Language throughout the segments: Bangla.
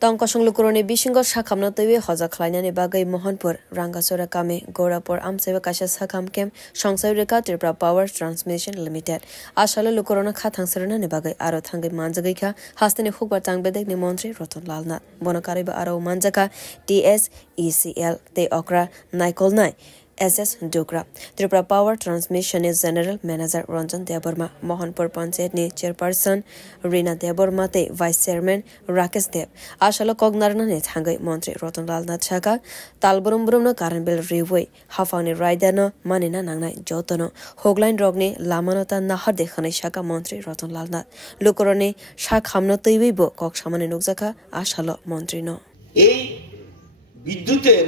Tongkosong lukuroni bisingo sakamna toiwe hoja khlainani bagai Mohanpur Rangasora kame Gorapur amseba kasha sakam kem Songsaurika Tripura Power Transmission Limited asalo lukurona khathangserna ni bagai aro thangai manjagai kha hastani khukbar tangbedek ni mantri Ratan Lal Nath bonakariba aro manjaka TSECL te okra naikolnai SS Dukra Tripura Power Transmission is General Manager Ranjan Deborma Mohanpur Panchayat ni Chairperson Rina Deborma te Vice Chairman Rakesh Dev Ashala Kognarna ne thangai Mantri Ratan Lal Nath Chaka Talburum Brumna Karan Bill Reway Hafani Raidano Manina Nangnai Jotono Hogline Rogni Lamanota Nahar Dekhane Shaka Mantri Ratan Lal Nath Lukurone Shak Hamno Teiwi Bo Kok Shamane Nukzaka Ashalo Mantri no এই বিদ্যুতের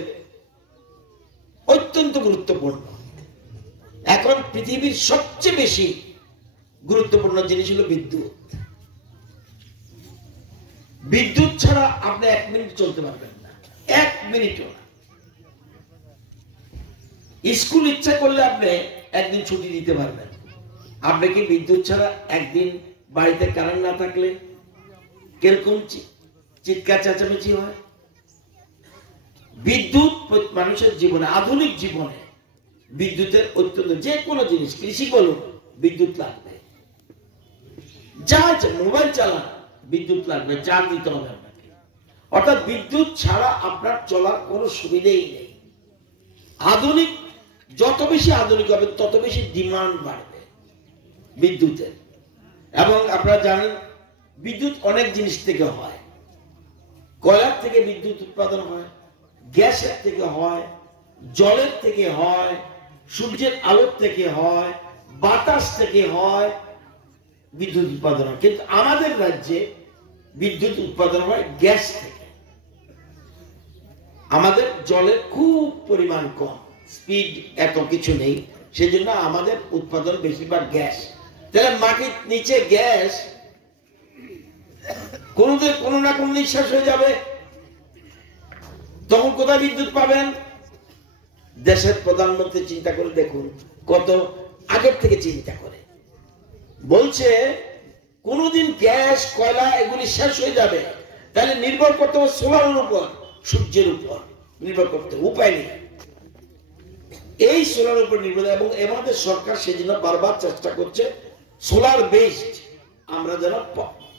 অত্যন্ত গুরুত্বপূর্ণ এখন পৃথিবীর সবচেয়ে বেশি গুরুত্বপূর্ণ জিনিস হলো বিদ্যুৎ বিদ্যুৎ ছাড়া আপনি 1 মিনিট চলতে পারবেন না 1 মিনিটও না স্কুল ইচ্ছা করলে আপনি একদিন ছুটি দিতে পারবেন আপনি কি বিদ্যুৎ ছাড়া একদিন বাড়িতে কারেন্ট না থাকলে কিরকম চিৎকার চেঁচামেচি হয় বিদ্যুৎ মানুষের জীবনে আধুনিক জীবনে বিদ্যুতের অত্যন্ত যে কোনো জিনিস কৃষি করুন বিদ্যুৎ লাগবে যা মোবাইল চালান বিদ্যুৎ লাগবে চার্জ দিতে হবে আপনাকে অর্থাৎ বিদ্যুৎ ছাড়া আপনার চলার কোনো সুবিধাই নেই আধুনিক যত বেশি আধুনিক হবে তত বেশি ডিমান্ড বাড়বে বিদ্যুতের এবং আপনারা জানেন বিদ্যুৎ অনেক জিনিস থেকে হয় কয়লা থেকে বিদ্যুৎ উৎপাদন হয় গ্যাসের থেকে হয় জলের থেকে হয় সূর্যের আলোর থেকে হয় বাতাস থেকে হয় বিদ্যুৎ উৎপাদন হয় কিন্তু আমাদের রাজ্যে বিদ্যুৎ উৎপাদন হয় গ্যাস থেকে আমাদের জলের খুব পরিমাণ কম স্পিড এত কিছু নেই সেজন্য আমাদের উৎপাদন বেশিরভাগ গ্যাস তাহলে মাটির নিচে গ্যাস কোনো না কোনো নিঃশ্বাস হয়ে যাবে তখন কোথায় বিদ্যুৎ পাবেন দেশের প্রধানমন্ত্রী চিন্তা করে দেখুন কত আগের থেকে চিন্তা করে বলছে কোনদিন গ্যাস কয়লা এগুলি শেষ হয়ে যাবে তাহলে নির্ভর করতে হবে সোলারের উপর সূর্যের উপর নির্ভর করতে উপায় নেই এই সোলারের উপর নির্ভর এবং আমাদের সরকার সেজন্য বারবার চেষ্টা করছে সোলার বেসড আমরা যেন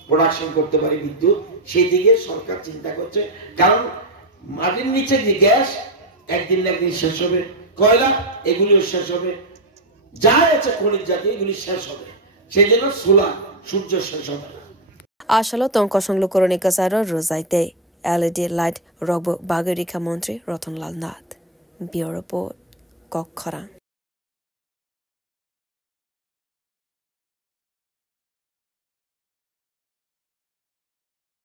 প্রোডাকশন করতে পারি বিদ্যুৎ সেই দিকে সরকার চিন্তা করছে কারণ মাটির নিচে যে গ্যাস একদিন না একদিন শেষ হবে কয়লা এগুলিও শেষ হবে যা আছে খনিজ জাতীয় এগুলি শেষ হবে সেই জন্য সোলার সূর্য শেষ হবে না আসলে তংকসং লুকরণে কাসার রোজাইতে LED লাইট রব বাগরিকা মন্ত্রী রতন লাল নাথ ব্যুরো রিপোর্ট কক্ষরা